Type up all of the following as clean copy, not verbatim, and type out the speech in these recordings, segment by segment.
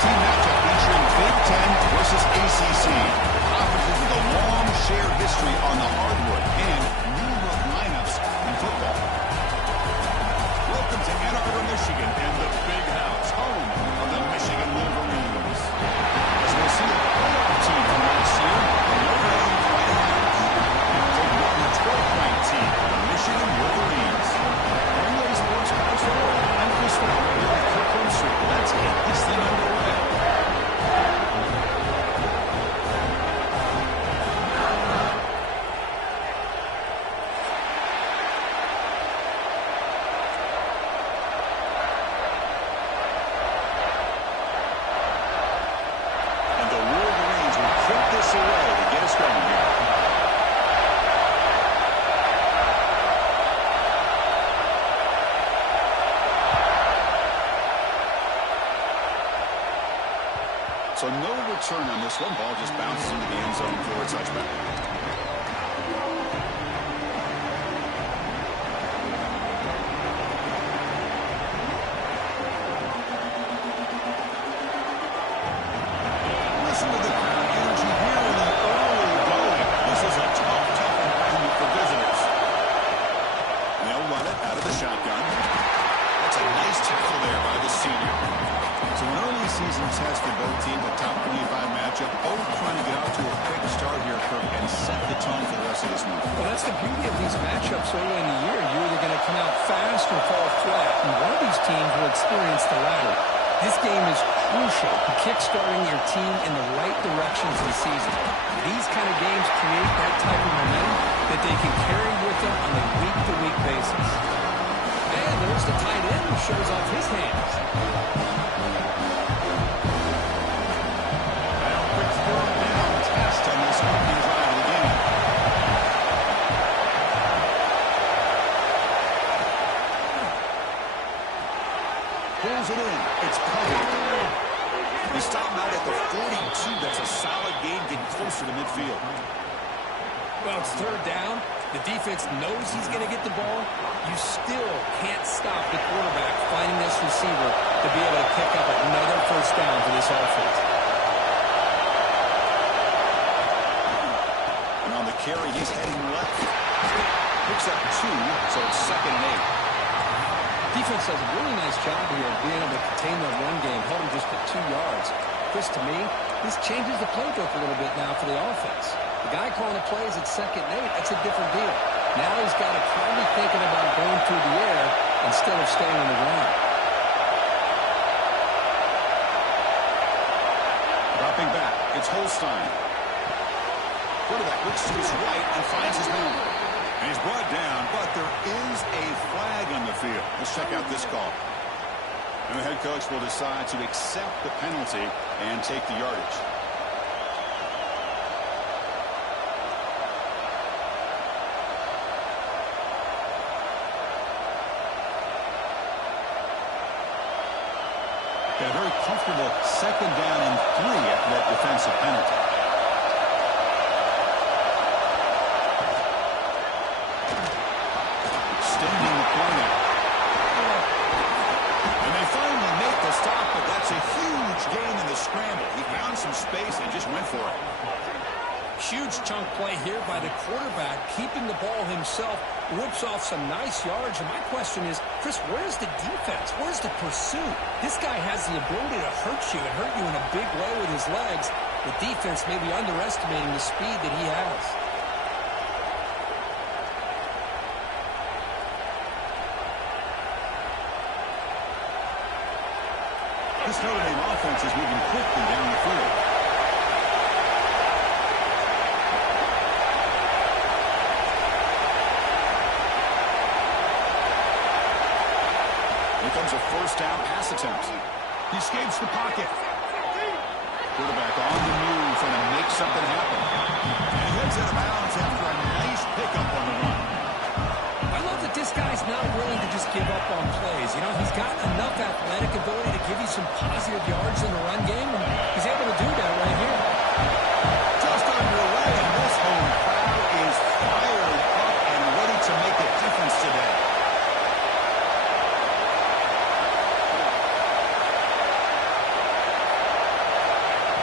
team matchup featuring Big Ten versus ACC. Conferences with a long shared history on the hardwood and new look lineups in football. Welcome to Ann Arbor, Michigan, and the Big House, home of the Michigan Wolverines. As we'll see a playoff team from last year, the Wolverine Fighting Irish. Taking on the 12th-ranked team, the Michigan Wolverines. Relay Sports College Football. I'm Chris Fowler here at Kirkland Street. Let's get this thing underway. So no return on this one. Ball just bounces into the end zone for a touchback. Listen to the crowd energy here in the early going. This is a tough environment for visitors. They'll run it out of the shotgun. That's a nice tackle there by the senior. So an early season test for both teams, a top 25 matchup, both trying to get out to a quick start here, Kirk, and set the tone for the rest of this month. Well, that's the beauty of these matchups early in the year. You're either going to come out fast or fall flat, and one of these teams will experience the latter. This game is crucial to kickstarting your team in the right directions this season. These kind of games create that type of momentum that they can carry with them on a week-to-week basis. And there's the tight end who shows off his hands. Test on this opening drive of the game. Pulls it in. It's covered. He's stopped out at the 42. That's a solid gain, getting closer to midfield. Well, it's third down. The defense knows he's going to get the ball. You still can't stop the quarterback finding this receiver to be able to pick up another first down for this offense. Carry, he's heading left. Picks up 2, so it's 2nd and 8. Defense does a really nice job here of being able to contain their run game, held him just at 2 yards. Chris, to me, this changes the playbook a little bit now for the offense. The guy calling the plays at 2nd and 8, that's a different deal. Now he's got to probably thinking about going through the air instead of staying on the ground. Dropping back, it's Holstein. Quarterback looks to his right and finds his man. And he's brought down, but there is a flag on the field. Let's check out this call. And the head coach will decide to accept the penalty and take the yardage. Got a very comfortable 2nd down and 3 after that defensive penalty. Space and just went for it. Huge chunk play here by the quarterback, keeping the ball himself, rips off some nice yards. And my question is, Chris, where's the defense? Where's the pursuit? This guy has the ability to hurt you and hurt you in a big way with his legs. The defense may be underestimating the speed that he has. This Notre Dame offense is moving quickly down the field. Here comes a first down pass attempt. He escapes the pocket. Quarterback on the move, trying to make something happen. And he heads out of bounds after a nice pickup on the run. I love that this guy's not willing to just give up on plays. You know, he's got enough athletic ability to give you some positive yards in the run game, and he's able to do that right here. Just underway, and this home crowd is fired up and ready to make a difference today.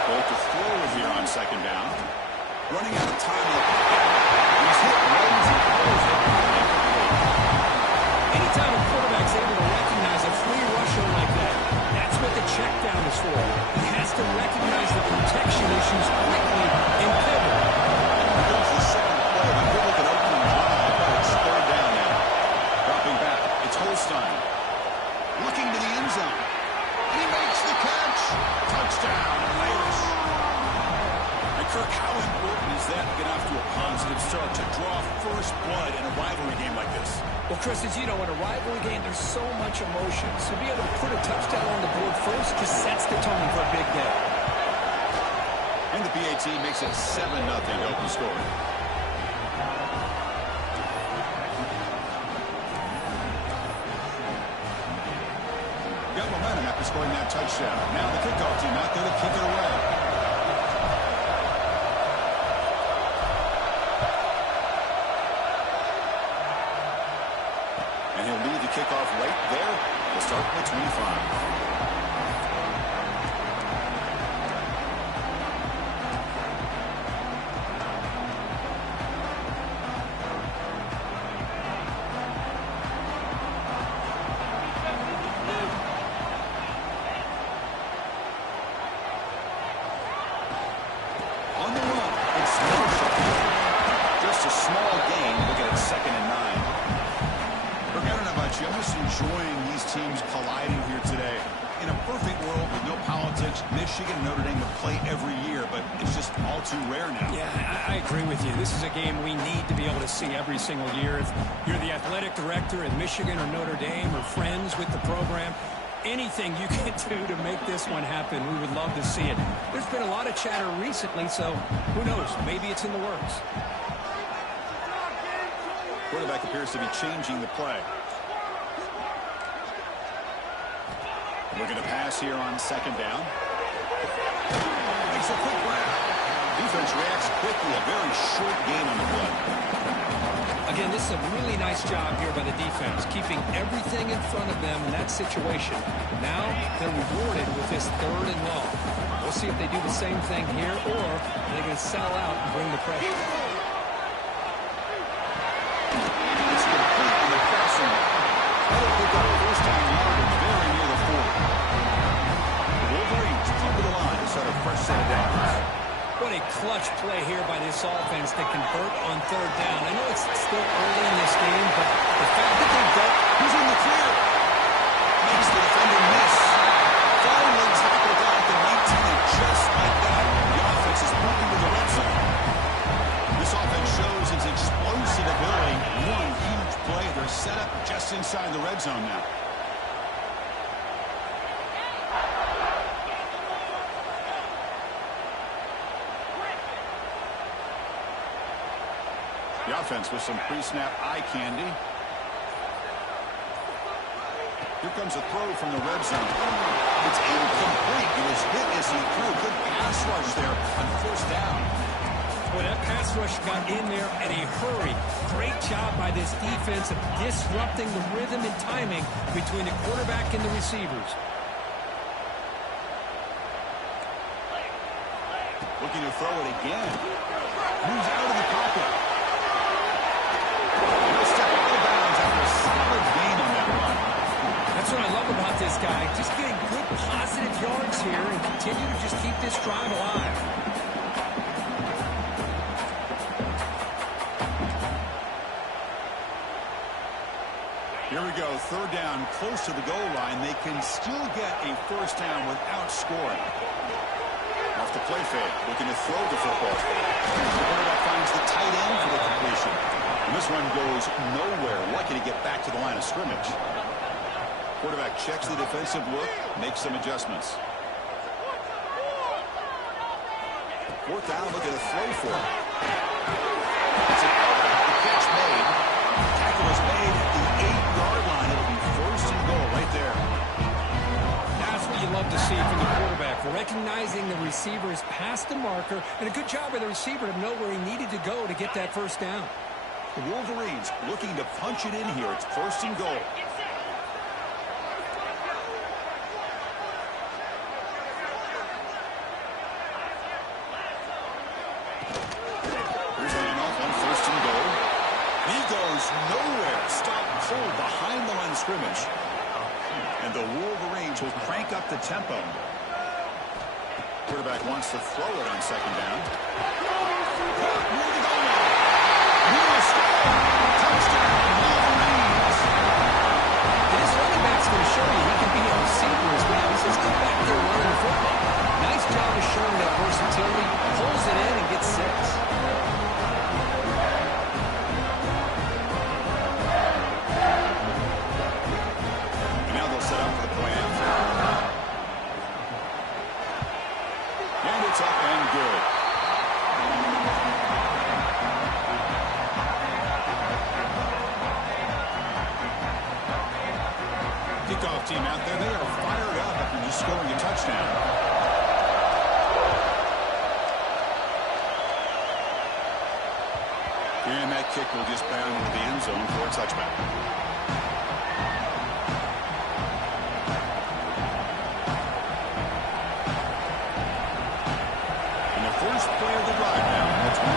Bolt to throw it here on second down. Running out of time in the pocket. He's hit runs and throws it. Anytime a quarterback's able to recognize a free rusher like that, that's what the check down is for. He has to recognize the protection issues quickly and pivot. Here's the second play. A good look at opening drive, but it's third down now. Dropping back, it's Holstein. Looking to the end zone. He makes the catch. Touchdown, Irish. And Kirk, how important is that to get off to a positive start to draw first blood in a rivalry game like this? Well, Chris, as you know, in a rivalry game, there's so much emotion. So to be able to put a touchdown on the board first just sets the tone for a big day. And the PAT makes it 7-0 to open score. Got momentum after scoring that touchdown. Now the kickoff team out there to kick it away. And he'll lead the kickoff right there. He'll start at 25. I'm just enjoying these teams colliding here today. In a perfect world with no politics, Michigan and Notre Dame would play every year, but it's just all too rare now. Yeah, I agree with you. This is a game we need to be able to see every single year. If you're the athletic director at Michigan or Notre Dame or friends with the program, anything you can do to make this one happen, we would love to see it. There's been a lot of chatter recently, so who knows? Maybe it's in the works. Quarterback appears to be changing the play. Looking to pass here on second down. Makes a quick grab. Defense reacts quickly. A very short gain on the play. Again, this is a really nice job here by the defense, keeping everything in front of them in that situation. Now they're rewarded with this third and long. We'll see if they do the same thing here, or are they going to settle out and bring the pressure. It's complete in the passing. I don't think our first time yardage very near the 40. The Wolverines come to the line to start a fresh set of downs. What a clutch play here by this offense to convert on third down. I know it's still early in this game, but the fact that they got who's in the clear makes the defender miss. Finally tackled down at the 19, and just like that, the offense is moving to the red zone. This offense shows its explosive ability. One huge play. They're set up just inside the red zone now. The offense with some pre-snap eye candy. Here comes a throw from the red zone. It's incomplete. It was hit as he threw. Good pass rush there on first down. Boy, that pass rush got in there in a hurry. Great job by this defense of disrupting the rhythm and timing between the quarterback and the receivers. Looking to throw it again. Moves out of the pocket. That's what I love about this guy. Just getting good positive yards here and continue to just keep this drive alive. Here we go. Third down, close to the goal line. They can still get a first down without scoring. Off the play fake, looking to throw the football. The quarterback finds the tight end for the completion. And this one goes nowhere. Lucky to get back to the line of scrimmage. Quarterback checks the defensive look, makes some adjustments. Fourth down, look at a throw for it. It's an outlet, the catch made. Tackle is made at the 8-yard line. It'll be first and goal right there. That's what you love to see from the quarterback. Recognizing the receiver is past the marker, and a good job by the receiver to know where he needed to go to get that first down. The Wolverines looking to punch it in here. It's first and goal. goes nowhere. Stop cold behind the line of scrimmage. And the Wolverines will crank up the tempo. Quarterback wants to throw it on second down. Near the goal line. Touchdown, Wolverines. This running back's going to show you he can be a receiver as well. He's just back there running the football. Nice job of showing that versatility. Pulls it in and gets 6. Up and good. Kickoff team out there, they are fired up after just scoring a touchdown. And that kick will just bound into the end zone for a touchback. First play of the drive now at 25.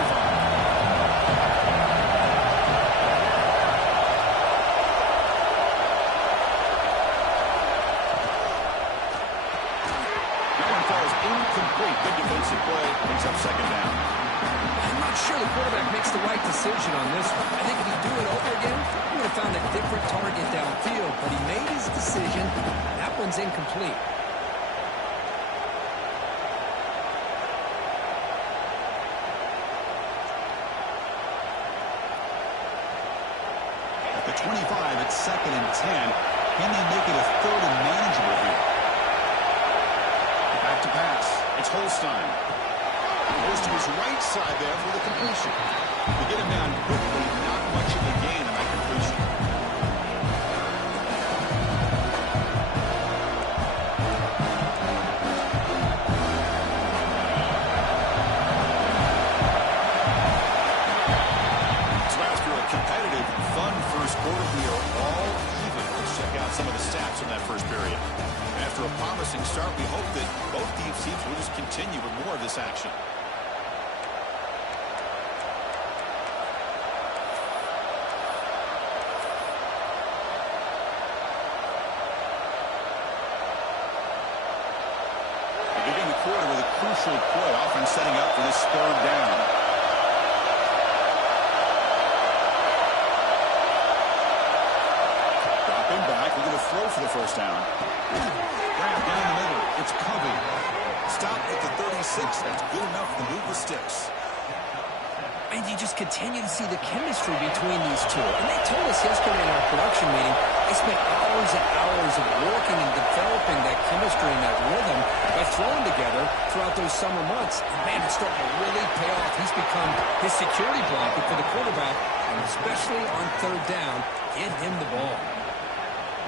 That one falls incomplete. Good defensive play. Picks up second down. I'm not sure the quarterback makes the right decision on this one. I think if he'd do it over again, he would have found a different target downfield. But he made his decision. That one's incomplete. At the 25, it's 2nd and 10. Can they make it a 3rd and manageable here? Back to pass. It's Holstein. Goes to his right side there for the completion. They get him down quickly. Not much of a gain on that completion. Competitive, fun first quarter. We are all even. Let's check out some of the stats from that first period. After a promising start, we hope that both teams will just continue with more of this action. We begin the quarter with a crucial play, often setting up for this 3rd down. Back, we're going to throw for the first down. Grab down the middle. It's Covey. Stop at the 36. That's good enough to move the sticks. And you just continue to see the chemistry between these two. And they told us yesterday in our production meeting, they spent hours and hours of working and developing that chemistry and that rhythm by throwing together throughout those summer months. And man, it's starting to really pay off. He's become his security blanket for the quarterback, and especially on 3rd down, get him the ball.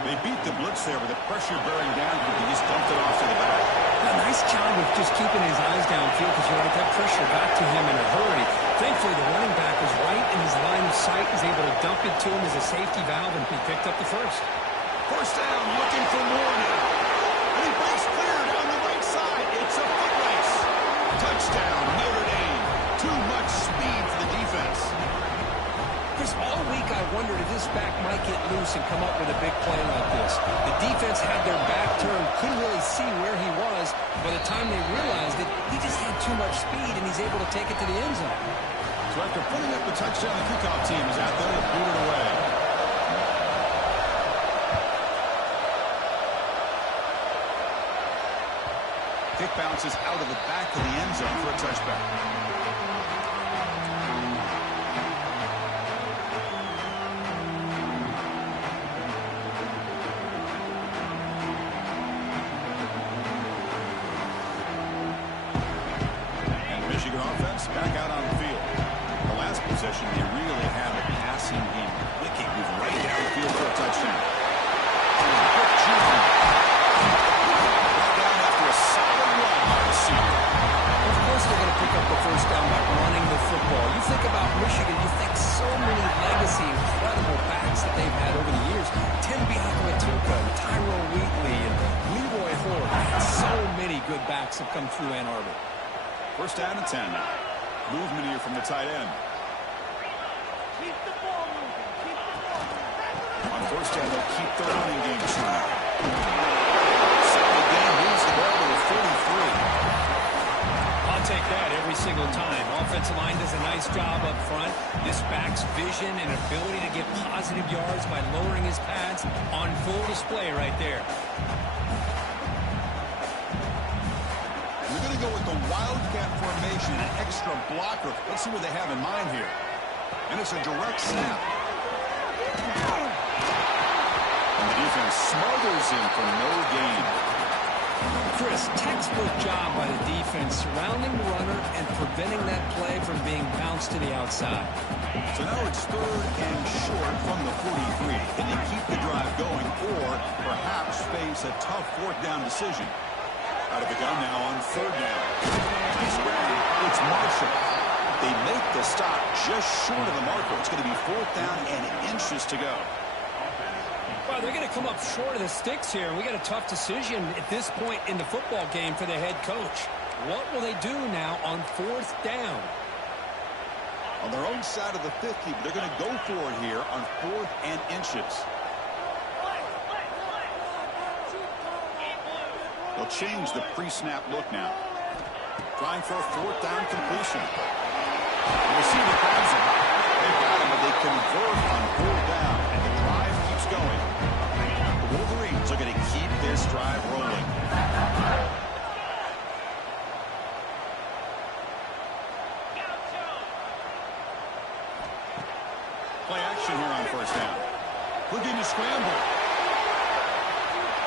They beat the blitz there with the pressure bearing down, but he just dumped it off to the back. A nice job of just keeping his eyes downfield because you're right, that pressure got to him in a hurry. Thankfully, the running back was right in his line of sight, was able to dump it to him as a safety valve, and he picked up the first. First down, looking for more now. And he breaks clear down the right side. It's a foot race. Touchdown, Notre Dame. Too much speed for the defense. Chris, all week I wondered if this back might get loose and come up with a big play like this. The defense had their back turned, couldn't really see where he was. By the time they realized it, he just had too much speed, and he's able to take it to the end zone. So after putting up the touchdown, the kickoff team is out there to boot it away. Kick bounces out of the back of the end zone for a touchback. Back out on the field. The last possession, they really had a passing game. Wicked move right down the field for a touchdown. Brought down after a solid run by the receiver. Of course they're going to pick up the first down by running the football. You think about Michigan, you think so many legacy, incredible backs that they've had over the years. Tim Biakawatuka, Tyrone Wheatley, and Leroy Horde. So many good backs have come through Ann Arbor. First down and 10 now. Movement here from the tight end. Keep the ball moving. First down, they'll keep the running game strong. Second game moves the ball to the 43. I'll take that every single time. Offensive line does a nice job up front. This back's vision and ability to get positive yards by lowering his pads on full display right there. They're going to go with the wildcat formation, an extra blocker. Let's see what they have in mind here. And it's a direct snap. And the defense smothers him for no gain. Chris, textbook job by the defense surrounding the runner and preventing that play from being bounced to the outside. So now it's 3rd and short from the 43. Can they keep the drive going or perhaps face a tough 4th down decision? Out of the gun now on 3rd down. Nice grab. It's Marshall. They make the stop just short of the marker. It's going to be 4th down and inches to go. Well, they're going to come up short of the sticks here. We got a tough decision at this point in the football game for the head coach. What will they do now on 4th down? On their own side of the 50, but they're going to go for it here on 4th and inches. They'll change the pre-snap look now. Trying for a 4th down completion. The receiver grabs him. They've got him, but they convert on 4th down, and the drive keeps going. The Wolverines are going to keep this drive rolling. Play action here on 1st down. Looking to scramble.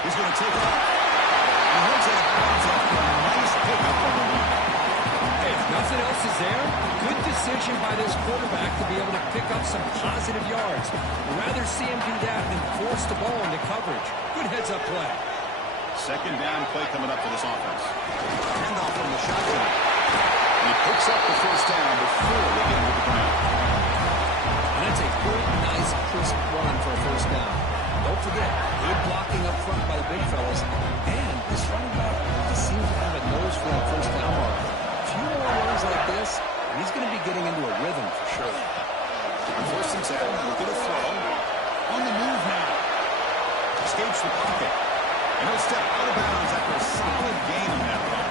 He's going to take it off. He holds it out after a nice pickup on the line. Hey, if nothing else is there, good decision by this quarterback to be able to pick up some positive yards. I'd rather see him do that than force the ball into coverage. Good heads-up play. 2nd down play coming up for this offense. Handoff from the shotgun. And he picks up the 1st down before they get into the ground. And that's a good, nice, crisp run for a 1st down. Don't forget, good blocking up front by the big fellas. And this running back just seems to have a nose for that 1st down mark. A few more runs like this, and he's going to be getting into a rhythm for sure. 1st and 10, looking to throw. On the move now. Escapes the pocket. And he'll step out of bounds after a solid gain on that run.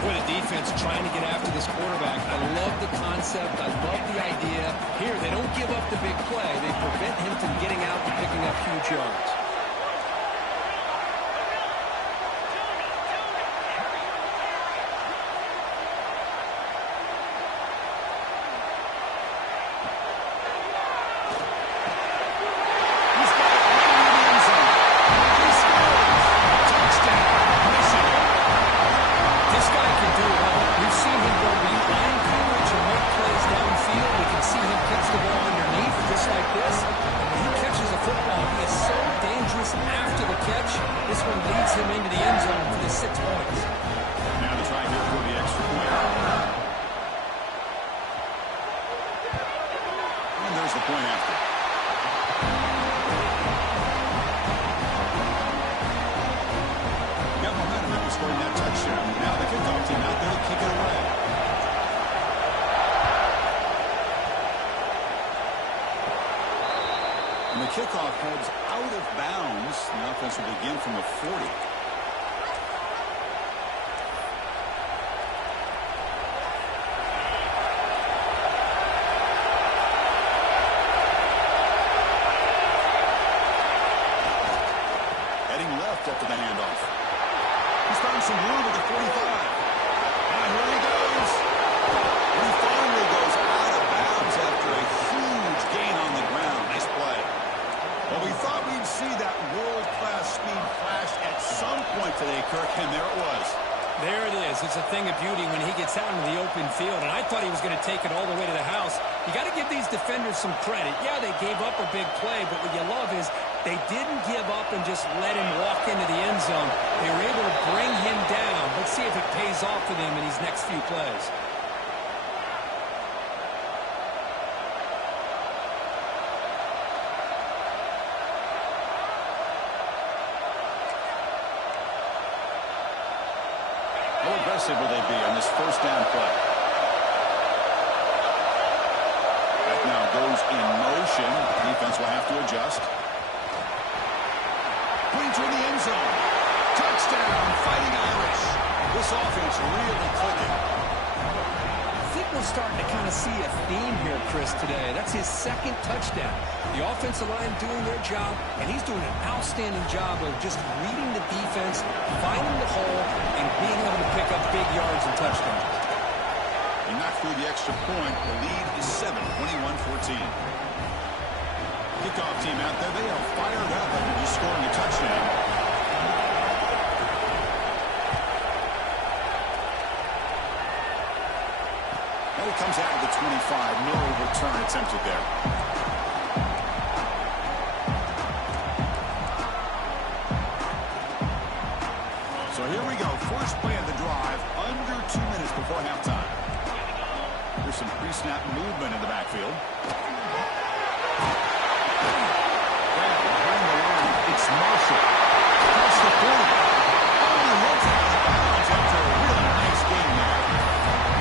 Boy, the defense trying to get after this quarterback. I love the concept. I love the idea. Here, they don't give up the big play. They prevent him from getting out and picking up huge yards. And the kickoff heads out of bounds. The offense will begin from the 40. Heading left after the handoff. He's found some room at the 45. And here he goes. And he finally goes out of bounds after a huge gain on the ground. Nice play. Well, we thought we'd see that world-class speed flash at some point today, Kirk, and there it was. There it is. It's a thing of beauty when he gets out into the open field, and I thought he was going to take it all the way to the house. You got to give these defenders some credit. Yeah, they gave up a big play, but what you love is they didn't give up and just let him walk into the end zone. They were able to bring him down. Let's see if it pays off for them in these next few plays. How aggressive will they be on this first down play? That now goes in motion. Defense will have to adjust. putting toward the end zone. Touchdown, Fighting Irish. This offense really clicking. I think we're starting to kind of see a theme here, Chris, today. That's his second touchdown. The offensive line doing their job, and he's doing an outstanding job of just reading the defense, finding the hole, and being able to pick up big yards and touchdowns. He knocked through the extra point. The lead is 7, 21-14. Kickoff team out there, they are fired up after just scoring a touchdown. And it comes out of the 25. No return attempted there. So here we go. First play of the drive, under 2 minutes before halftime. There's some pre-snap movement in the backfield. Behind the line, it's Marshall. Across the 40. Oh, he hits it out of bounds after a really nice game there.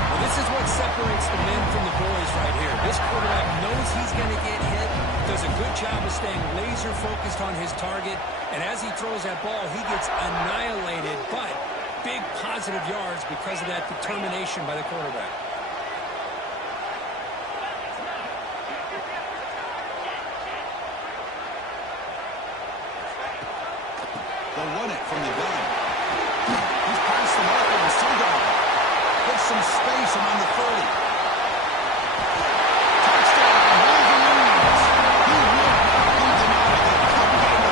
Well, this is what separates the men from the boys right here. This quarterback knows he's going to get hit, does a good job of staying laser focused on his target, and as he throws that ball, he gets annihilated, but big positive yards because of that determination by the quarterback. They'll run it from the gun. He's past the marker and still gone. Gets some space around the 30. Touchdown, Wolverines. He will not be denied. They come back to the ground.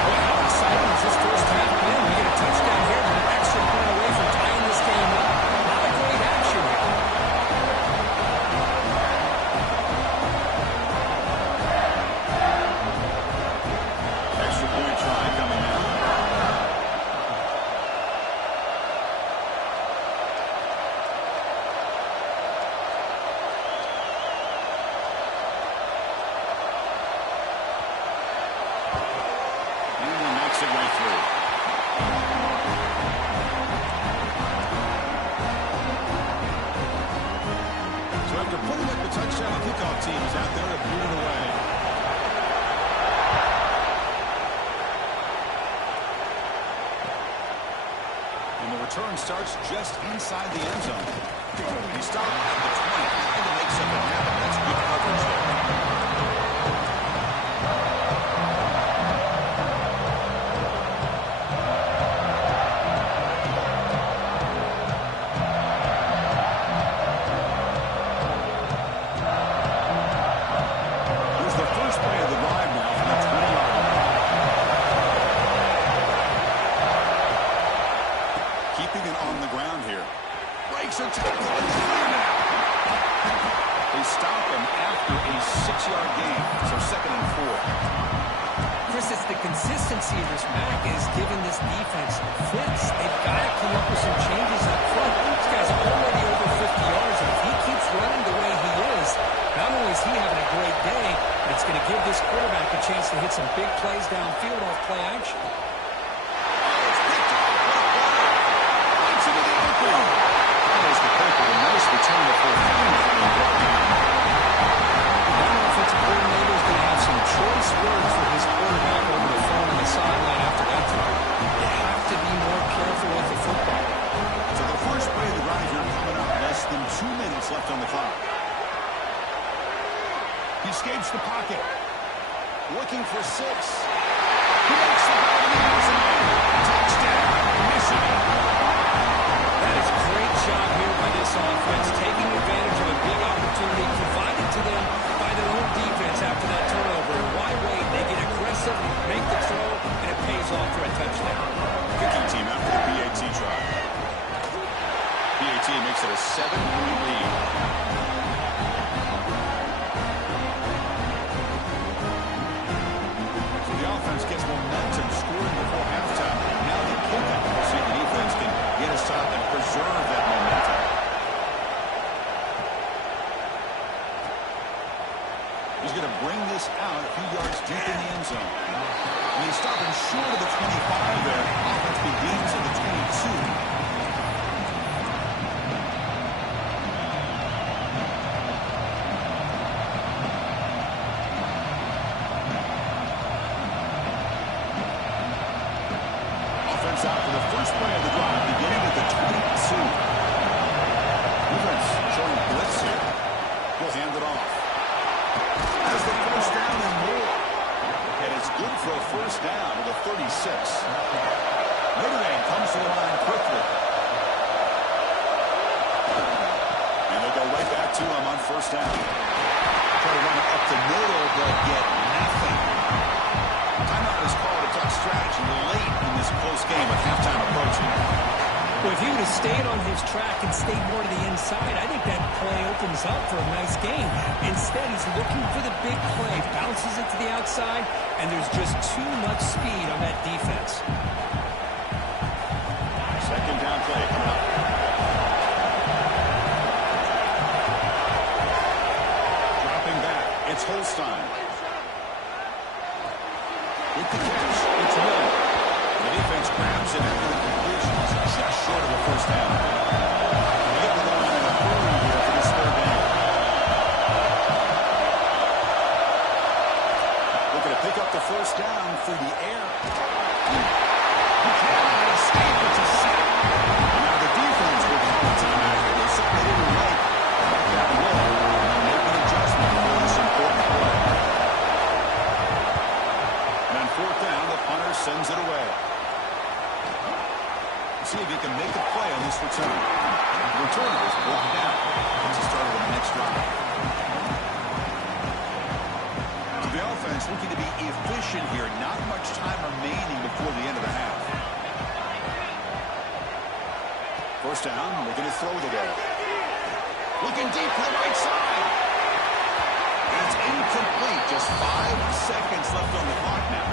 Boy, how exciting has this first half been? We get a touchdown here, but an extra point away from tying this game up. A lot of great action here. Extra point try coming out. And he makes it way through. So after putting up the touchdown, the kickoff team is out there to boot it away. And the return starts just inside the end zone. He stopped at the 20, trying to make something happen. That's good coverage there. Here's the first play of the drive now from the 20-yard line. Keeping it on the ground here. Breaks a tackle and cleared it out. They stop him after a 6-yard gain, so 2nd and 4. Chris, it's the consistency of this Mac is giving this defense fits. They've got to come up with some changes up front. This guy's already over 50 yards, and if he keeps running the way he is, not only is he having a great day, but it's going to give this quarterback a chance to hit some big plays downfield off play action. Oh, it's picked off. What a play. Right into the open. That is the pick with a nice return before finally being brought down. That offensive coordinator is going to have some choice words for his quarterback over the phone on the sideline after that throw. You have to be more careful with the football. So the first play of the drive here coming up, less than 2 minutes left on the clock. He escapes the pocket. Looking for 6. He makes the ball in the end zone. Touchdown, Michigan. That is a great job here by this offense, taking advantage of a big opportunity provided to them by their own defense after that turnover. And why wait? They get aggressive, make the throw, and it pays off for a touchdown. Kicking team after the PAT try. PAT makes it a 7-point lead. So the offense gets momentum, scoring before halftime. Now the kickoff. We'll see if the defense can get a stop and preserve that momentum. He's going to bring this out a few yards deep in the end zone. And he's stopping short of the 25 there. Offense begins at the 22. comes out for the first play of the drive, beginning at the 22. Defense showing blitz here. He'll hand it off. Has the first down and more. And it's good for a first down to the 36. Notre Dame comes to the line quickly. And they'll go right back to him on first down. Try to run it up the middle, but get nothing. Timeout is called. A tough strategy late in this close game with halftime approaching. Well, if he would have stayed on his track and stayed more to the inside, I think that play opens up for a nice game. Instead, he's looking for the big play, bounces it to the outside, and there's just too much speed on that defense. Second down play coming up. Dropping back, it's Holstein. With the catch, it's Hill. The defense grabs it after the completion. It's just short of the first down. They get to the line in a hurry here for this third down. Looking to pick up the first down through the air. You cannot escape. It's a sack. Now the defense will call a timeout here. They certainly didn't like that will. Make an adjustment for this important play. And on fourth down, the punter sends it away. See if he can make a play on this return. The return is blocked down. It's the start of the next drive. So the offense looking to be efficient here. Not much time remaining before the end of the half. First down, looking to throw the ball. Looking deep to the right side. It's incomplete. Just 5 seconds left on the clock now.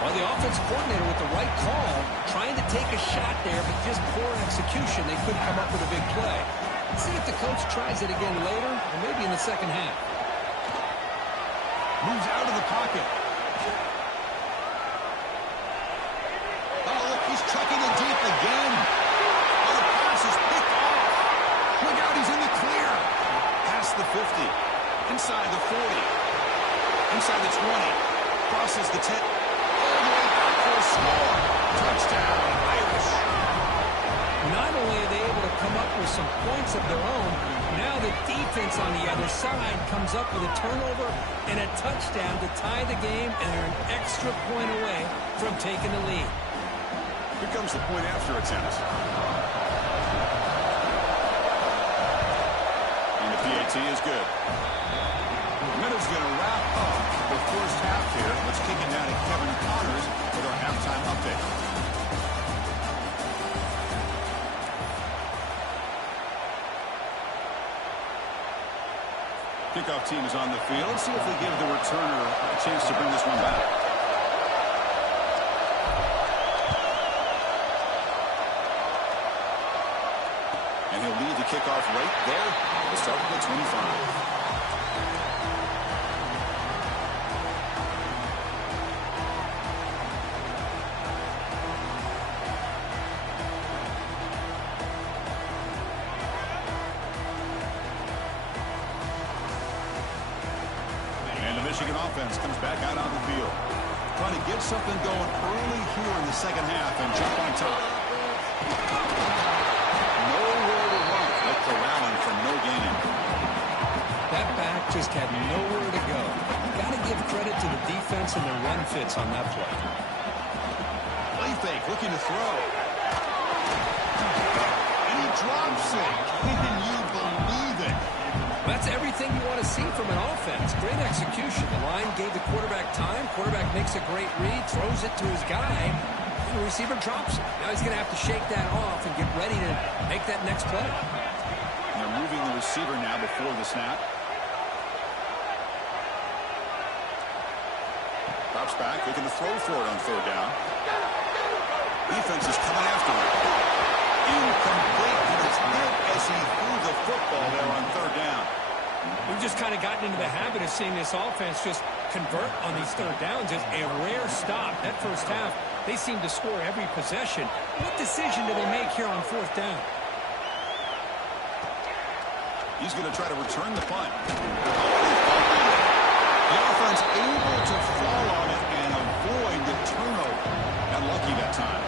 Well, the offense coordinator with the right call, trying to take a shot there, but just poor execution. They couldn't come up with a big play. Let's see if the coach tries it again later, or maybe in the second half. Moves out of the pocket. Oh, look, he's chucking it deep again. Oh, the pass is picked off. Look out, he's in the clear. Past the 50. Inside the 40. Inside the 20. Crosses the 10. Score. Touchdown, Irish. Not only are they able to come up with some points of their own, now the defense on the other side comes up with a turnover and a touchdown to tie the game, and they're an extra point away from taking the lead. Here comes the point after attempt. And the PAT is good. Minutes going to wrap up the first half here. Let's kick it down to Kevin Connors with our halftime update. Kickoff team is on the field. Let's see if we give the returner a chance to bring this one back. And he'll lead the kickoff right there. We'll start with the 25. Michigan offense comes back out on the field. Trying to get something going early here in the second half and jump on top. Nowhere to run. They're corralling for no gain. That back just had nowhere to go. You got to give credit to the defense and their run fits on that play. Play fake, looking to throw. And he drops it. Can you believe it? That's everything you want to see from an offense. Great execution. The line gave the quarterback time. Quarterback makes a great read, throws it to his guy, and the receiver drops it. Now he's going to have to shake that off and get ready to make that next play. And they're moving the receiver now before the snap. Drops back, looking to throw for it on third down. Defense is coming after him. Incomplete, and it's hit as he threw the football there on third down. We've just kind of gotten into the habit of seeing this offense just convert on these third downs. It's a rare stop. That first half, they seem to score every possession. What decision do they make here on fourth down? He's going to try to return the punt. The offense able to fall on it and avoid the turnover. Got lucky that time.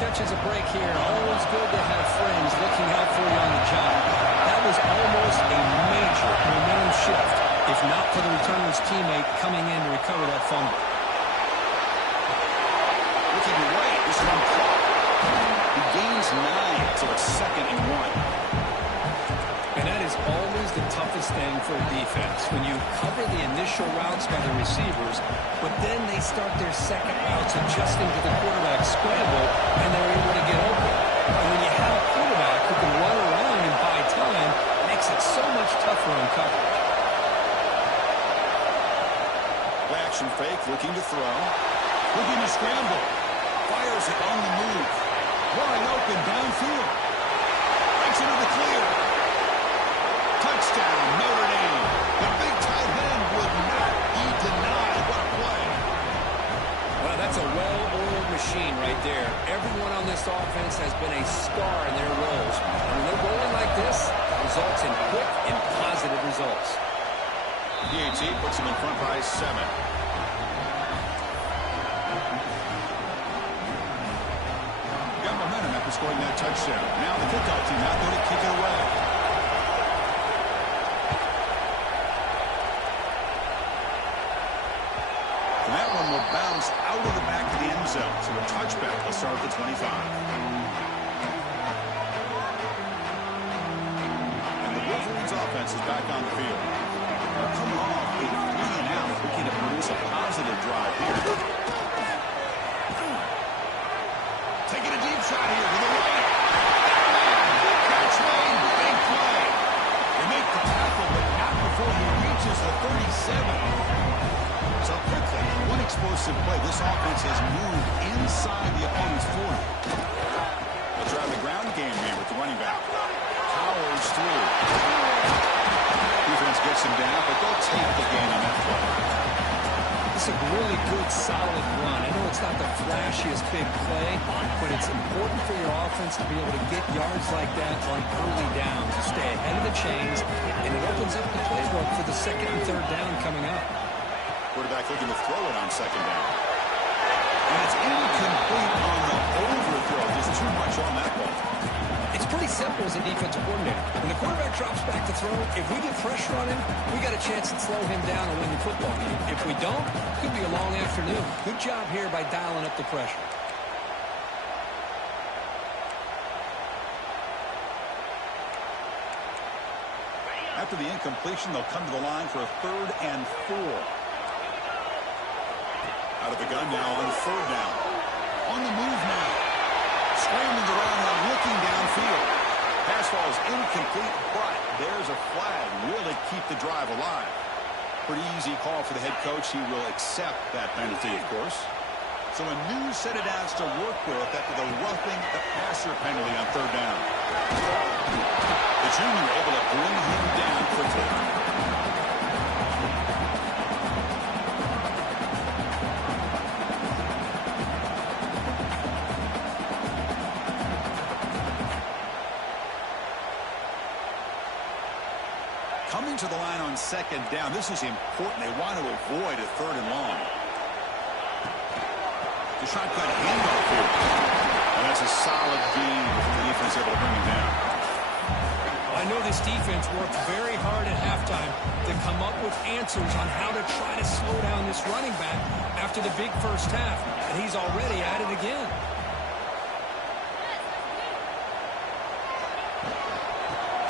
catches a break here. Always good to have friends looking out for you on the job. That was almost a major momentum shift, if not for the returner's teammate coming in to recover that fumble. Looking right, this one caught. He gains 9, so it's 2nd and 1. And that is always the toughest thing for a defense, when you cover the initial routes by the receivers, but then they start their second routes adjusting to the quarterback scramble, and they're able to get open. And when you have a quarterback who can run around and buy time, it makes it so much tougher on coverage. Play action fake, looking to throw. Looking to scramble. Fires it on the move. Wide open downfield. Breaks into the clear. Touchdown, Notre Dame. The big tight end would not be denied. What a play. Well, that's a well-oiled machine right there. Everyone on this offense has been a star in their roles. And when they're rolling like this, it results in quick and positive results. PAT puts him in front by 7. Got momentum after scoring that touchdown. Now the kickoff team out there to kick it away. And that one will bounce out of the back of the end zone. So a touchback will start at the 25. And the Wolverines offense is back on the field. They're coming off a 3-and-out, looking to produce a positive drive here. Taking a deep shot here to the right. Catch made, big play. They make the tackle, but not before he reaches the 37. So quickly, one explosive play. This offense has moved inside the opponent's 40. Let's try the ground game here with the running back. Powers through. Defense gets him down, but they'll take the gain on that play. It's a really good, solid run. I know it's not the flashiest big play, but it's important for your offense to be able to get yards like that on early down, to stay ahead of the chains, and it opens up the playbook for the 2nd and 3rd down coming up. Quarterback looking to throw it on 2nd down. And it's incomplete on the overthrow. Just too much on that ball. It's pretty simple as a defensive coordinator. When the quarterback drops back to throw, if we get pressure on him, we got a chance to slow him down and win the football game. If we don't, it could be a long afternoon. Good job here by dialing up the pressure. After the incompletion, they'll come to the line for a 3rd and 4. Out of the gun now on 3rd down. On the move now. Scrambling around now, looking downfield. Pass ball is incomplete, but there's a flag. Really keep the drive alive. Pretty easy call for the head coach. He will accept that penalty, of course. So a new set of downs to work with after the roughing the passer penalty on 3rd down. The junior able to bring him down quickly. Coming to the line on 2nd down. This is important. They want to avoid a 3rd and long. The shotgun handoff here. And that's a solid gain for the defense able to bring him down. I know this defense worked very hard at halftime to come up with answers on how to try to slow down this running back after the big first half. And he's already at it again.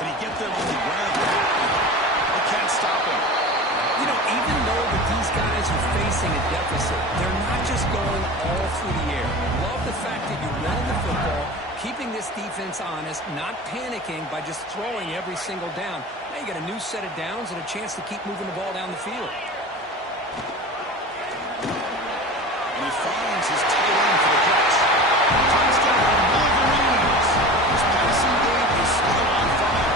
Can he get there on the ground? They can't stop him. You know, even though that these guys are facing a deficit, they're not just going all through the air. Love the fact that you're running the football, keeping this defense honest, not panicking by just throwing every single down. Now you got a new set of downs and a chance to keep moving the ball down the field. And he finds his tight end for the catch. Touchdown, Wolverines. His passing game is still on fire.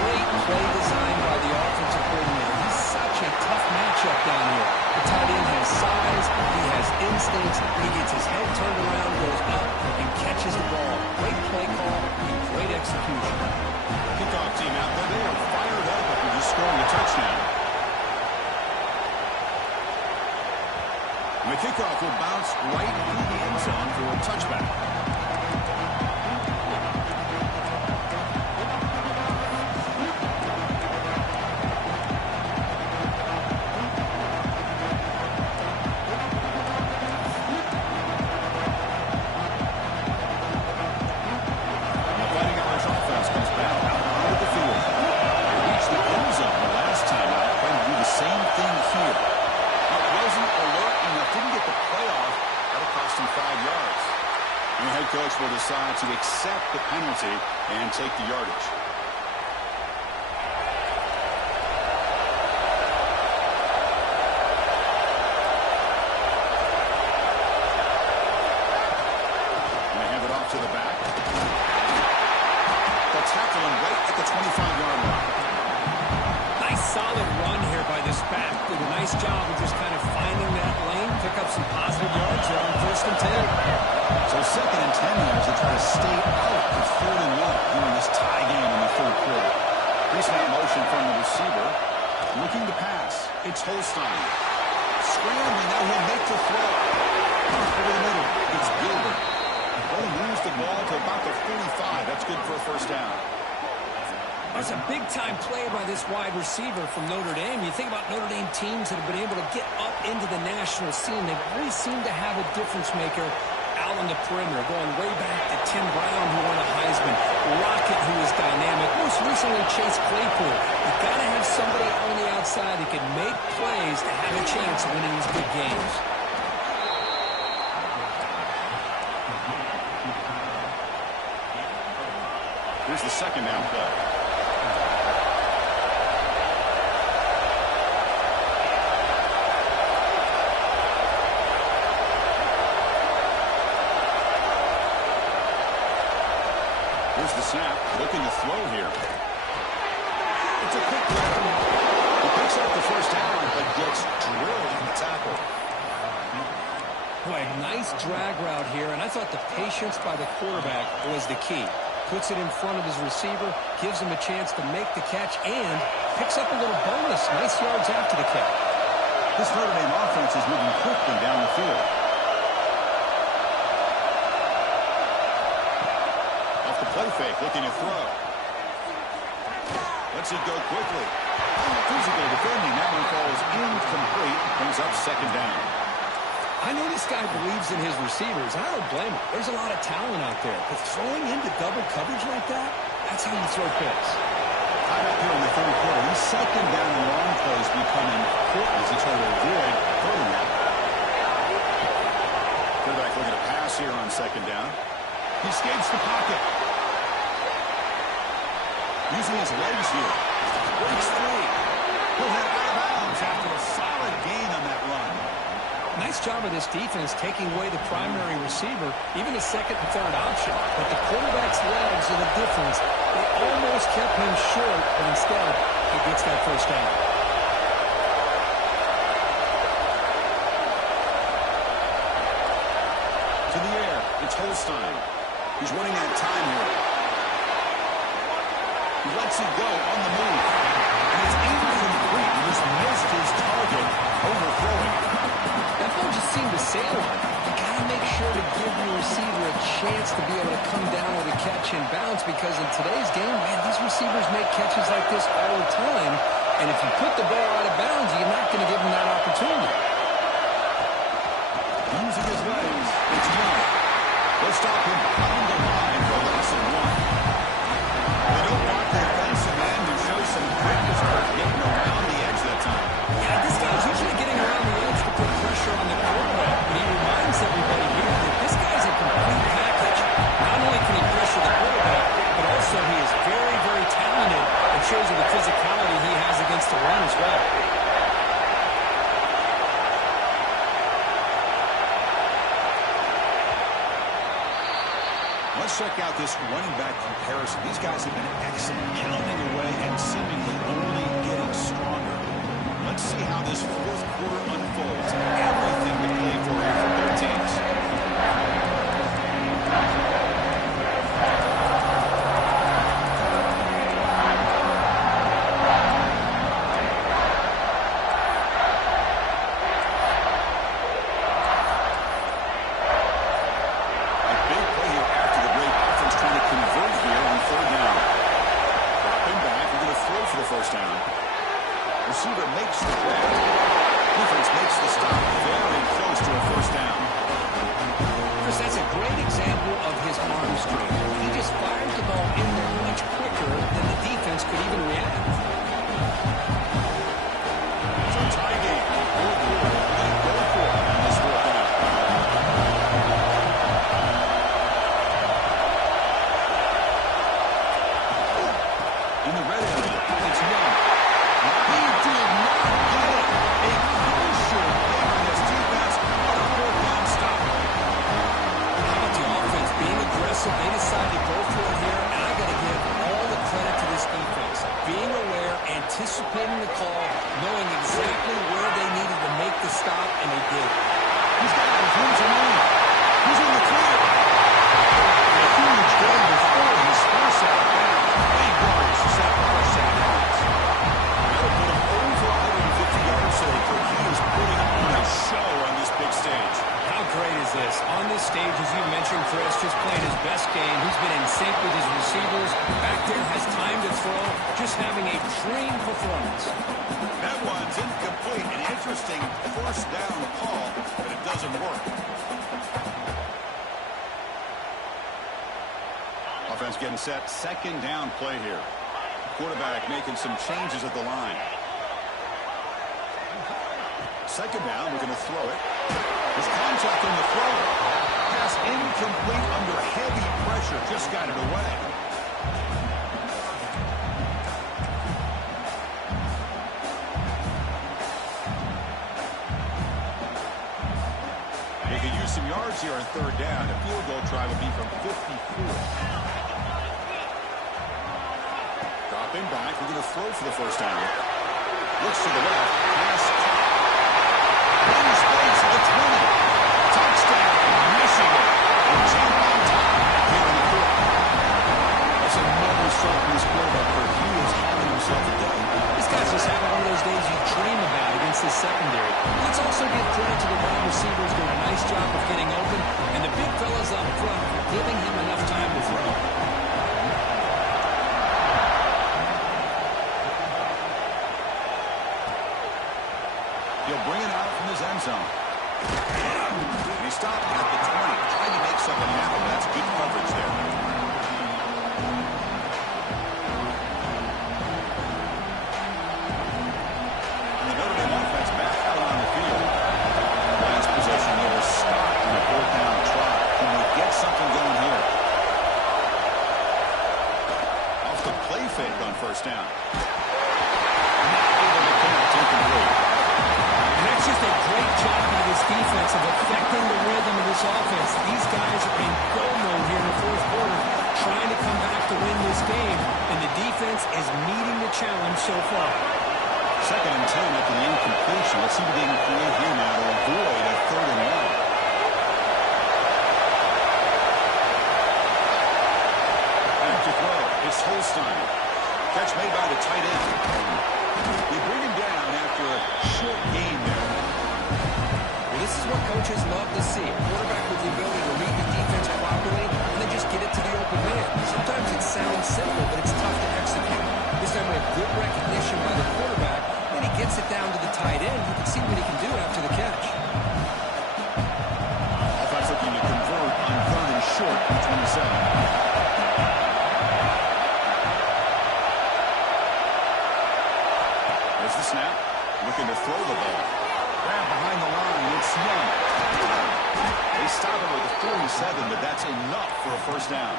Great play design by the offensive coordinator. He's such a tough matchup down here. The tight end has size, he has instincts, he gets his head turned around, goes up, and catches the ball. Great play call and great execution. Kickoff team out there. They are fired up after just scoring a touchdown. And the kickoff will bounce right through the end zone for a touchback. And the head coach will decide to accept the penalty and take the yardage. And they hand it off to the back. They'll tackle him right at the 25-yard line. Nice solid run here by this back. Did a nice job of just kind of finding that lane, pick up some positive yards there on 1st and 10. So 2nd and 10 here as they try to stay out of 3rd and 1 here in this tie game in the 3rd quarter. Recent motion from the receiver. Looking to pass. It's Holstein. Scrambling. Now he'll make the throw. Over the middle. It's Gilbert. Oh, moves the ball to about the 45. That's good for a 1st down. That's a big-time play by this wide receiver from Notre Dame. You think about Notre Dame teams that have been able to get up into the national scene. They really seem to have a difference maker out on the perimeter, going way back to Tim Brown, who won a Heisman, Rocket, who is dynamic, most recently Chase Claypool. You've got to have somebody on the outside that can make plays to have a chance of winning these big games. Here's the 2nd down play. Here's the snap, looking to throw here. It's a quick play. He picks up the 1st down, but gets drilled in the tackle. Boy, nice drag route here, and I thought the patience by the quarterback was the key. Puts it in front of his receiver, gives him a chance to make the catch, and picks up a little bonus. Nice yards after the catch. This Notre Dame offense is moving quickly down the field. Play fake, looking to throw. Lets it go quickly. Physical defending. That one falls incomplete. Brings up 2nd down. I know this guy believes in his receivers. I don't blame him. There's a lot of talent out there. But throwing into double coverage like that, that's how you throw picks. Tied up here in the 3rd quarter. These 2nd down and long plays become important as he tries to avoid hurting that. Quarterback looking to pass here on 2nd down. He escapes the pocket. Using his legs here. Breaks free. He'll head out of bounds after a solid gain on that run. Nice job of this defense taking away the primary receiver, even the 2nd and 3rd option. But the quarterback's legs are the difference. They almost kept him short, but instead, he gets that 1st down. To the air, it's Holstein. He's running out of time here. He lets it go on the move. And it's incomplete. He just missed his target, overthrowing. That ball just seemed to sail on him. You got to make sure to give your receiver a chance to be able to come down with a catch and bounce, because in today's game, man, these receivers make catches like this all the time. And if you put the ball out of bounds, you're not going to give them that opportunity. Using his legs, it's Young. They'll stop him behind the line for a loss of 1. They don't want the defensive end to show some quickness for getting around the edge that time. Yeah, this guy's usually getting around the edge to put pressure on the quarterback. But he reminds everybody here that this guy's a complete package. Not only can he pressure the quarterback, but also he is very, very talented and shows you the physicality he has against the run as well. Let's check out this running back comparison. These guys have been excellent, pounding away and seemingly only getting stronger. Let's see how this 4th quarter unfolds. Everything to play for here for both teams. Receiver makes the play. Defense makes the stop. Very close to a 1st down. Chris, that's a great example of his arm strength. He just fired the ball in there much quicker than the defense could even react. It's a tie game. 4th quarter. They go for it on this 4th down. whistle. They decided to go for it here, and I got to give all the credit to this defense. Being aware, anticipating the call, knowing exactly where they needed to make the stop, and they did. He's got his rooms alone. He's in the clear. A huge gain before his first out down. Big yards set for a set yards. That'll put him over 150 yards today. He is putting on a show on this big stage. How great is this? On this stage, as you mentioned, Chris, just playing his best game. He's been in sync with his receivers. Back there, has time to throw. Just having a dream performance. That one's incomplete. An interesting first down call, but it doesn't work. Offense getting set. Second down play here. Quarterback making some changes at the line. Second down, we're going to throw it. There's contact on the throw. Pass incomplete under heavy pressure. Just got it away. They can use some yards here on third down. A field goal try would be from 54. Dropping back. We're going to throw for the first down. Looks to the left. Pass caught. In space at the 20. Touchdown, Michigan. And jump on top here in the fourth. That's another start for this quarterback. He is having himself a day. This guy's just having one of those days you dream about against the secondary. Let's also give credit to the wide receivers doing a nice job of getting open, and the big fellas up front giving him enough time to throw. He'll bring it out from his end zone. And he stopped at the 20, trying to make something happen. That's good coverage there. And the Notre Dame offense back out on the field. Last possession, they were stopped in a fourth down try. Can we get something going here? Off the play fake on first down. Not able to connect, incomplete. And that's just a great job by this defense of affecting the rhythm of this offense. These guys are in go mode here in the fourth quarter, trying to come back to win this game, and the defense is meeting the challenge so far. Second and 10 after the incompletion. Let's see what they can create here now to avoid a third and one. Back to throw. It's Holstein. Catch made by the tight end. They bring him down after a short gain there. Well, this is what coaches love to see. A quarterback with the ability to read the defense properly and then just get it to the open man. Sometimes it sounds simple, but it's tough to execute. This time we have good recognition by the quarterback, and he gets it down to the tight end. You can see what he can do after the catch. Offense looking to convert on third and short at 27. There's the snap. Looking to throw the ball. Grab behind the line. It's Young. They stop it with a 47, but that's enough for a first down.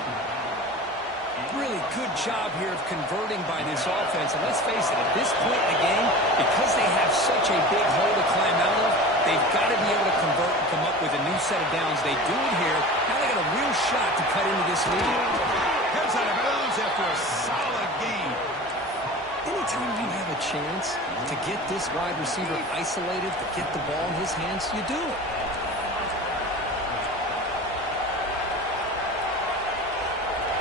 Really good job here of converting by this offense. And let's face it, at this point in the game, because they have such a big hole to climb out of, they've got to be able to convert and come up with a new set of downs. They do it here. Now they got a real shot to cut into this lead. Heads out of bounds after a solid game. Anytime you have a chance to get this wide receiver isolated, to get the ball in his hands, you do it.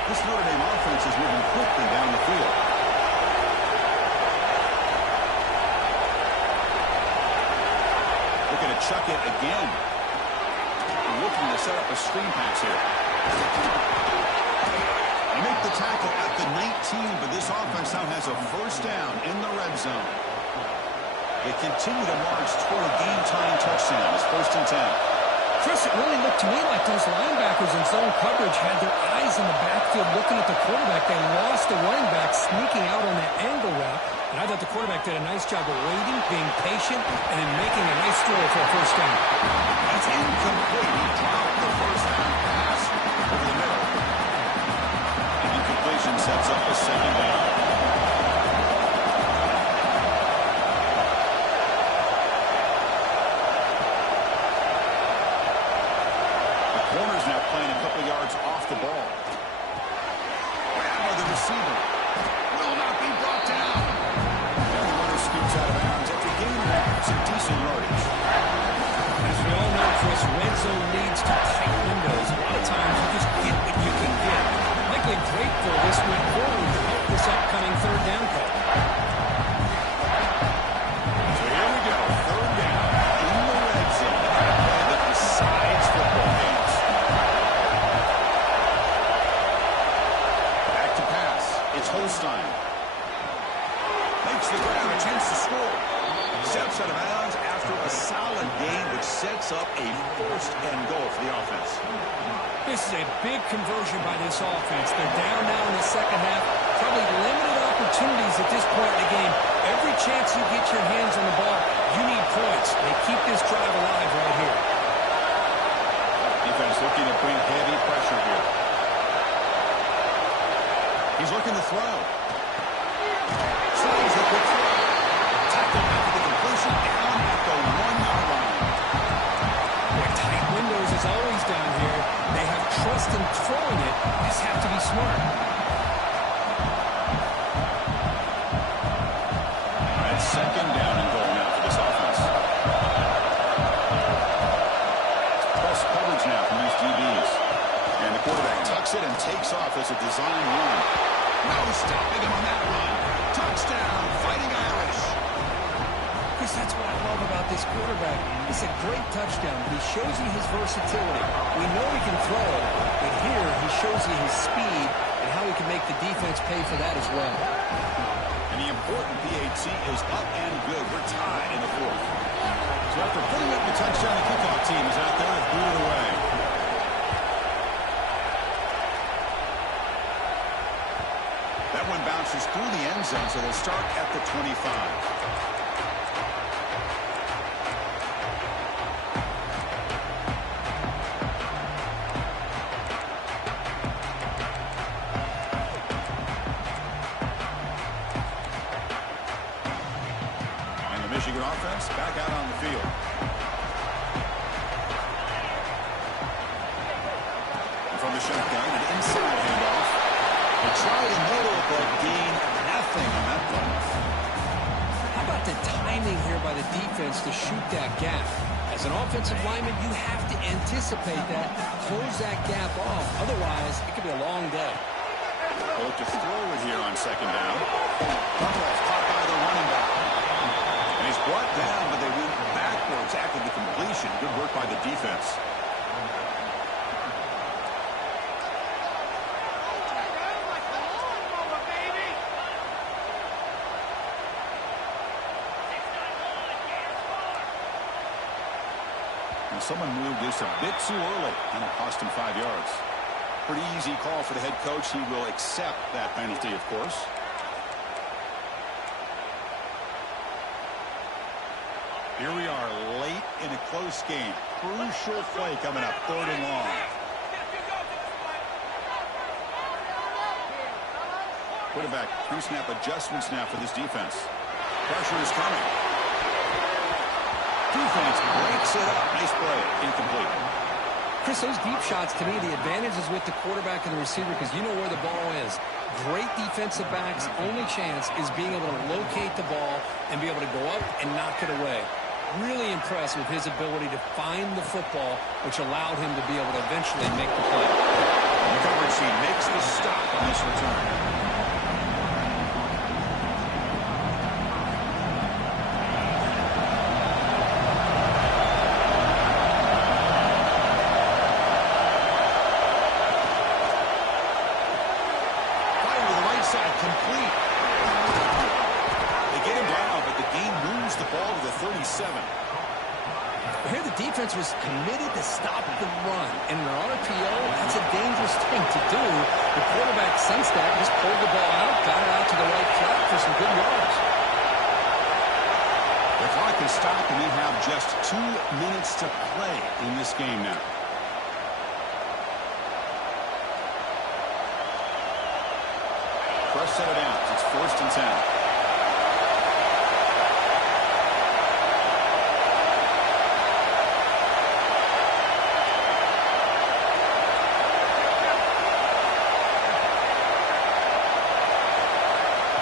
This Notre Dame offense is moving quickly down the field. Looking to chuck it again. Looking to set up a screen pass here. They make the tackle at the 19, but this offense now has a first down in the red zone. They continue to march toward a game-tying touchdown. It's first and 10. Chris, it really looked to me like those linebackers in zone coverage had their eyes in the backfield looking at the quarterback. They lost the running back sneaking out on that angle route. And I thought the quarterback did a nice job of waiting, being patient, and then making a nice throw for a first down. That's incomplete. He dropped the first down pass over the middle. And incompletion sets up a second down. Corner's now playing a couple yards off the ball. Holstein. Makes the grab, a chance to score. Steps out of bounds after a solid gain, which sets up a first and goal for the offense. This is a big conversion by this offense. They're down now in the second half. Probably limited opportunities at this point in the game. Every chance you get your hands on the ball, you need points. They keep this drive alive right here. Defense looking to bring heavy pressure here. He's looking to throw. Slides a quick throw. Tackled after the completion, down at the 1-yard line. Boy, tight windows is always down here. They have trust in throwing it. Just have to be smart. All right, second down and goal now for this offense. Press coverage now from these DBs. And the quarterback tucks it and takes off as a design run. No stopping him on that run. Touchdown, Fighting Irish. Chris, that's what I love about this quarterback. It's a great touchdown. He shows you his versatility. We know he can throw it, but here he shows you his speed and how he can make the defense pay for that as well. And the important PAT is up and good. We're tied in the fourth. So after putting up the touchdown, the kickoff team is out there to boot it away. That one bounces through the end zone, so they'll start at the 25. Michigan offense back out on the field. And from the shotgun, an inside handoff. They try the middle, but gain nothing on that play. How about the timing here by the defense to shoot that gap? As an offensive lineman, you have to anticipate that, close that gap off. Otherwise, it could be a long day. Look to throw it here on second down. Buffalo's caught by the running back. And he's brought down, but they went backwards after the completion. Good work by the defense. And someone moved this a bit too early, and it cost him 5 yards. Pretty easy call for the head coach. He will accept that penalty, of course. Here we are late in a close game. Crucial play coming up, 3rd and long. Quarterback pre-snap adjustments now for this defense. Pressure is coming. Defense breaks it up. Nice play. Incomplete. Chris, those deep shots, to me, the advantage is with the quarterback and the receiver because you know where the ball is. Great defensive backs' only chance is being able to locate the ball and be able to go up and knock it away. Really impressed with his ability to find the football, which allowed him to be able to eventually make the play. The coverage team makes the stop on this return. Complete. They get him down, but the game moves the ball to the 37. Here the defense was committed to stop the run. In an RPO, that's a dangerous thing to do. The quarterback sensed that, just pulled the ball out, got it out to the right track for some good yards. The clock is stopped, and we have just 2 minutes to play in this game now. First set of downs. It's 1st and 10.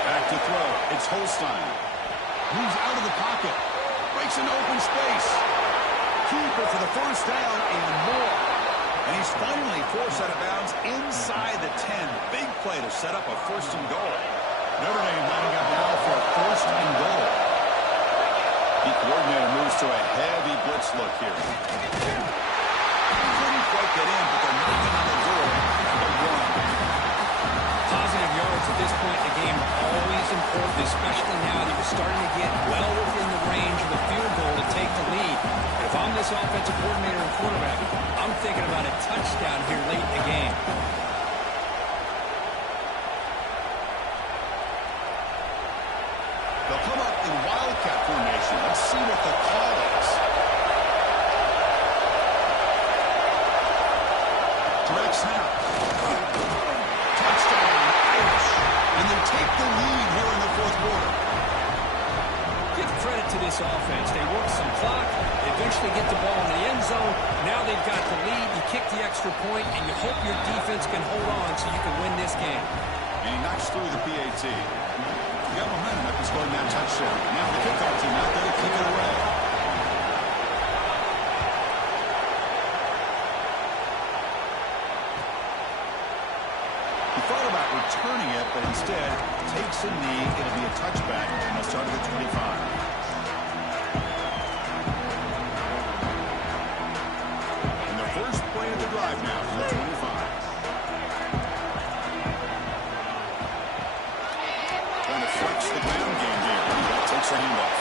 Back to throw. It's Holstein. Moves out of the pocket. Breaks into open space. Keeper for the first down and more. And he's finally forced out of bounds inside the 10. Big play to set up a 1st and goal. Notre Dame lining up now for a 1st and goal. The coordinator moves to a heavy blitz look here. Couldn't quite get in, but they're knocking on the door. They won. Positive yards at this point in Touchdown, Irish. And they take the lead here in the fourth quarter. Give credit to this offense. They work some clock. They eventually get the ball in the end zone. Now they've got the lead. You kick the extra point, and you hope your defense can hold on so you can win this game. And he knocks through the PAT. You got momentum after scoring that touchdown. Now the kickoff team out there to kick it away. He thought about returning it, but instead takes a knee. It'll be a touchback, and they'll start at the 25. First play of the drive now from the 25. Trying to flex the ground game here. That takes a handoff.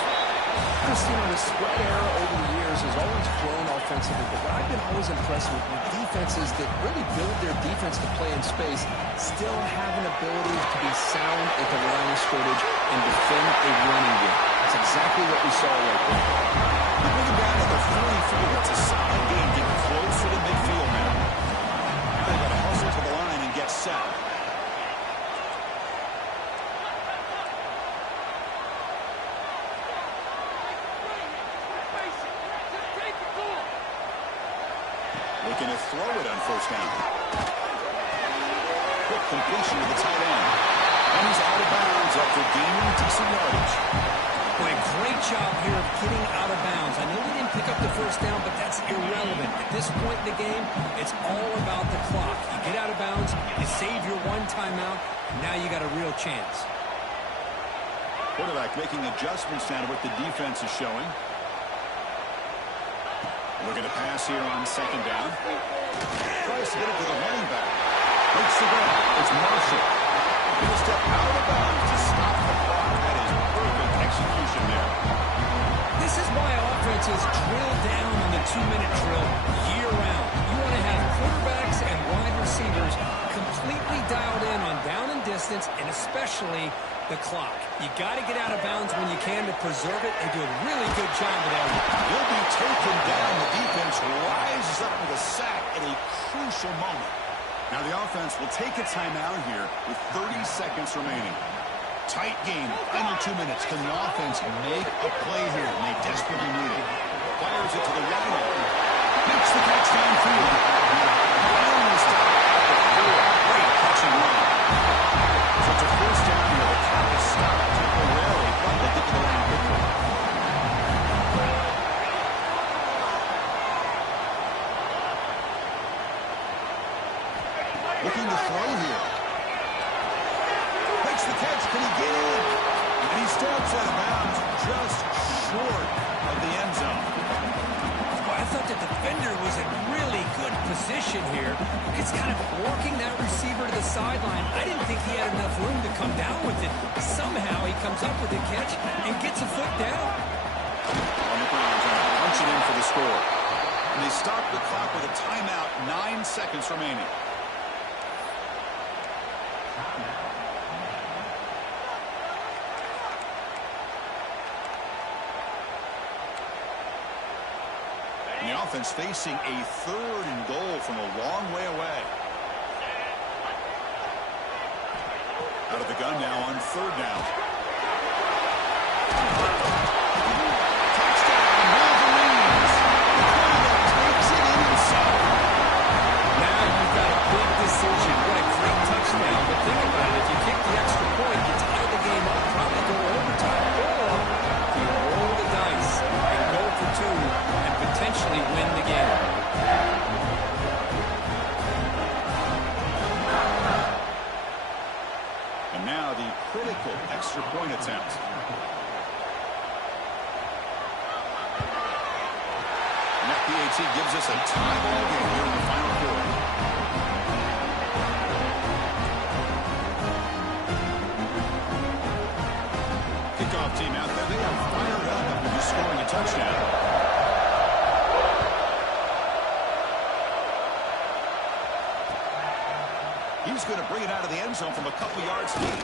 The spread era over the years has always flown offensively, but what I've been always impressed with defenses that really build their defense to play in space still have an ability to be sound at the line of scrimmage and defend a running game. That's exactly what we saw right there. They bring him down at the 44. It's a solid gain, getting closer to midfield now. Now they've got to hustle to the line and get set. Looking to throw it on first down. Quick completion to the tight end. And he's out of bounds after gaining decent yardage. Boy, great job here of getting out of bounds. I know they didn't pick up the first down, but that's irrelevant. At this point in the game, it's all about the clock. You get out of bounds, you save your one timeout, and now you got a real chance. Quarterback making adjustments now to what the defense is showing. Looking to pass here on second down. Tries to get it to the running back. Makes the grab. It's Marshall. Going to step out of bounds to stop the clock. That is perfect execution there. This is why offenses drill down on the 2-minute drill year-round. You want to have quarterbacks and wide receivers completely dialed in on down and distance, and especially the clock. You got to get out of bounds when you can to preserve it. They do a really good job of that. He'll be taken down. The defense rises up with a sack at a crucial moment. Now the offense will take a timeout here with 30 seconds remaining. Tight game, final 2 minutes. Can the offense make a play here? And they desperately need it. Fires it to the right end. Makes the catch downfield. Finally stopped at the 4. Great catch and run. So it's a first down here. The clock is stopped temporarily, but they get to the line quickly. Looking to throw here. Makes the catch. Can he get in? And he steps out of bounds just short of the end zone. Well, I thought the defender was in really good position here. It's kind of working that receiver to the sideline. I didn't think he had enough room to come down with it. Somehow he comes up with the catch and gets a foot down. On the ground, trying to punch it in for the score. And they stop the clock with a timeout. 9 seconds remaining. And the offense facing a 3rd and goal from a long way away. Out of the gun now on 3rd down. Touchdown, Wolverines. The quarterback takes it inside. Now you've got a big decision. What a great touchdown. But think about it. If you kick the extra point, you tie the game up, probably go overtime. Or you roll the dice and go for 2 and potentially win the game. And now the critical extra point attempt. And that PAT gives us a tie ball game here in the final quarter. Kickoff team out there. They are fired up after just scoring a touchdown. He's going to bring it out of the end zone from a couple yards deep.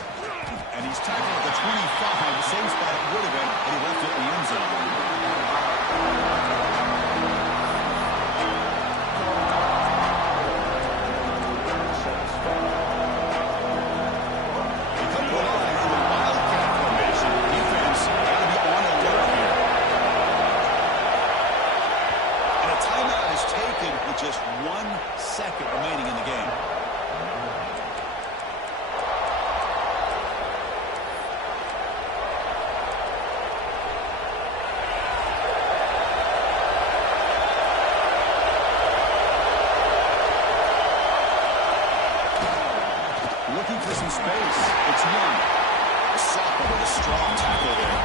And he's tackled at the 25, the same spot it would have been, but he left it in the end zone. remaining in the game. Looking for some space. It's Young. A sophomore with a strong tackle there.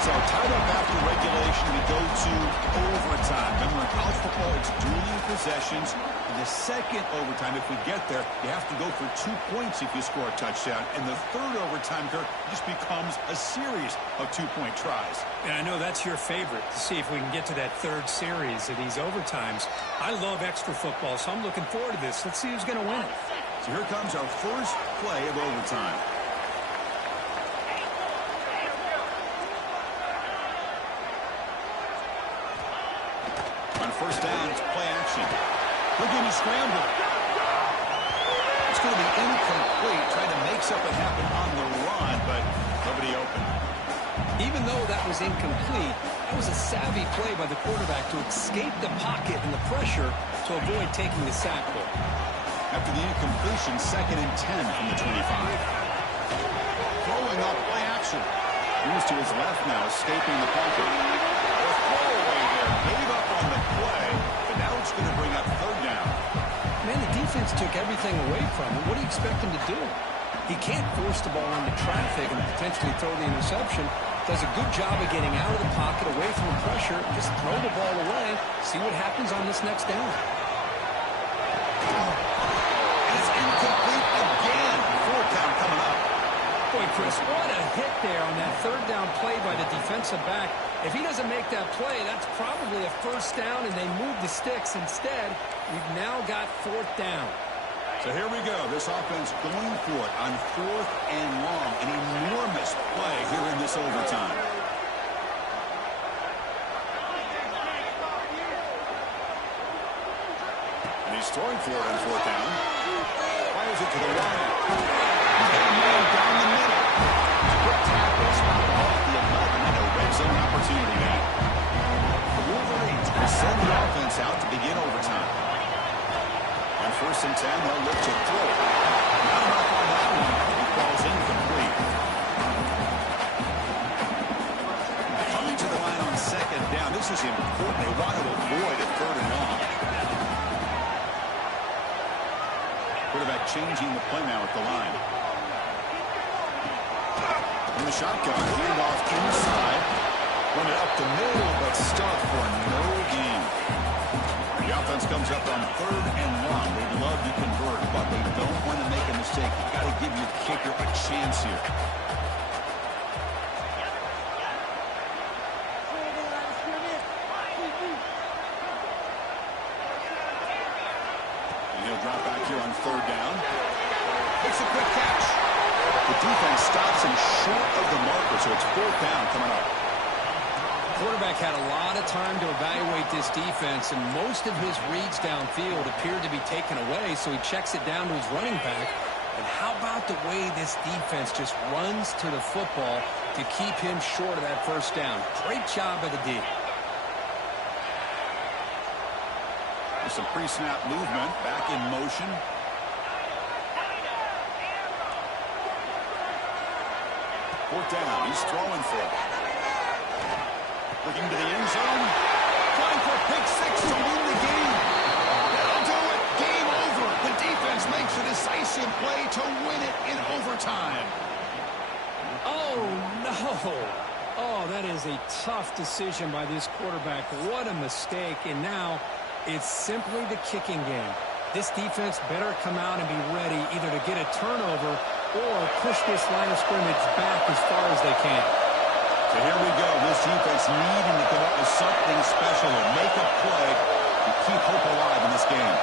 So tied up after regulation, we go to overtime. Remember, in college football, it's dueling possessions. In the second overtime, if we get there, you have to go for 2 points if you score a touchdown. And the third overtime, Kirk, just becomes a series of 2-point tries. And I know that's your favorite, to see if we can get to that third series of these overtimes. I love extra football, so I'm looking forward to this. Let's see who's going to win it. So here comes our first play of overtime. On first down, it's play action. Look at him scramble. It's going to be incomplete, trying to make something happen on the run, but nobody open. Even though that was incomplete, that was a savvy play by the quarterback to escape the pocket and the pressure to avoid taking the sack ball. After the incompletion, 2nd and 10 from the 25. Throwing up play action. Moves to his left now, escaping the pocket. The throwaway there, gave up on the play, but now it's going to bring up third down. Man, the defense took everything away from him. What do you expect him to do? He can't force the ball into traffic and potentially throw the interception. Does a good job of getting out of the pocket, away from the pressure, just throw the ball away, see what happens on this next down. Incomplete again. Fourth down coming up. Boy, Chris, what a hit there on that third down play by the defensive back. If he doesn't make that play, that's probably a first down, and they move the sticks. Instead, we've now got fourth down. So here we go. This offense going for it on 4th and long. An enormous play here in this overtime. And he's throwing for it on 4th down. Fires it to the right. He's got a man down the middle. It's a good tackle. Spot off the 11 and a red zone opportunity now. The Wolverines will send the offense out to begin overtime. On 1st and 10, they'll look to throw it. Not enough on that one. It falls incomplete. Coming to the line on 2nd down. This is important. They want to avoid a 3rd and long. Quarterback changing the play now at the line. In the shotgun, handoff inside. Run it up the middle, but stuck for no gain. The offense comes up on 3rd and long. They'd love to convert, but they don't want to make a mistake. You've got to give your kicker a chance here. Drop back here on 3rd down. Makes a quick catch. The defense stops him short of the marker, so it's 4th down coming up. Quarterback had a lot of time to evaluate this defense, and most of his reads downfield appeared to be taken away, so he checks it down to his running back. And how about the way this defense just runs to the football to keep him short of that first down? Great job by the D. Some pre-snap movement, back in motion. Fourth down, he's throwing for it. Looking to the end zone. Trying for pick 6 to win the game. That'll do it. Game over. The defense makes a decisive play to win it in overtime. Oh, no. Oh, that is a tough decision by this quarterback. What a mistake. And now it's simply the kicking game. This defense better come out and be ready either to get a turnover or push this line of scrimmage back as far as they can. So here we go. This defense needing to come up with something special and make a play to keep hope alive in this game.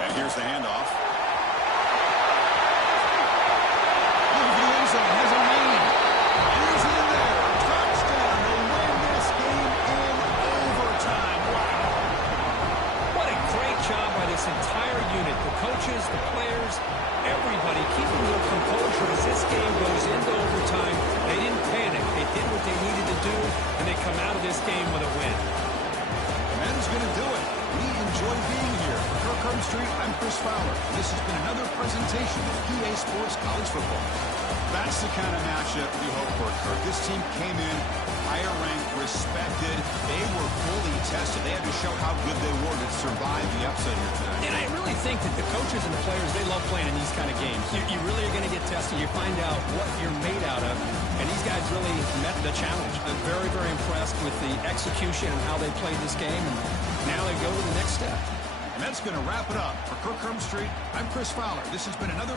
And here's the handoff. Looking for the end zone. Has a lead. He's in there. Touchdown to win this game in overtime. Wow. What a great job by this entire unit. The coaches, the players, everybody keeping their composure as this game goes into overtime. They didn't panic. They did what they needed to do, and they come out of this game with a win. And that is going to do it. We enjoy being here. For Kirk Street, I'm Chris Fowler. This has been another presentation of EA Sports College Football. That's the kind of matchup we hope for, Kirk. This team came in higher ranked, respected. They were fully tested. They had to show how good they were to survive the upset here tonight. And I really think that the coaches and the players, they love playing in these kind of games. You really are going to get tested. You find out what you're made out of. And these guys really met the challenge. I'm very, very impressed with the execution and how they played this game. And now they go to the next step. And that's going to wrap it up. For Kirk Street, I'm Chris Fowler. This has been another